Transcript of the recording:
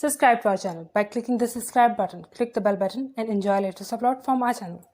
Subscribe to our channel by clicking the subscribe button. Click the bell button and enjoy latest upload from our channel.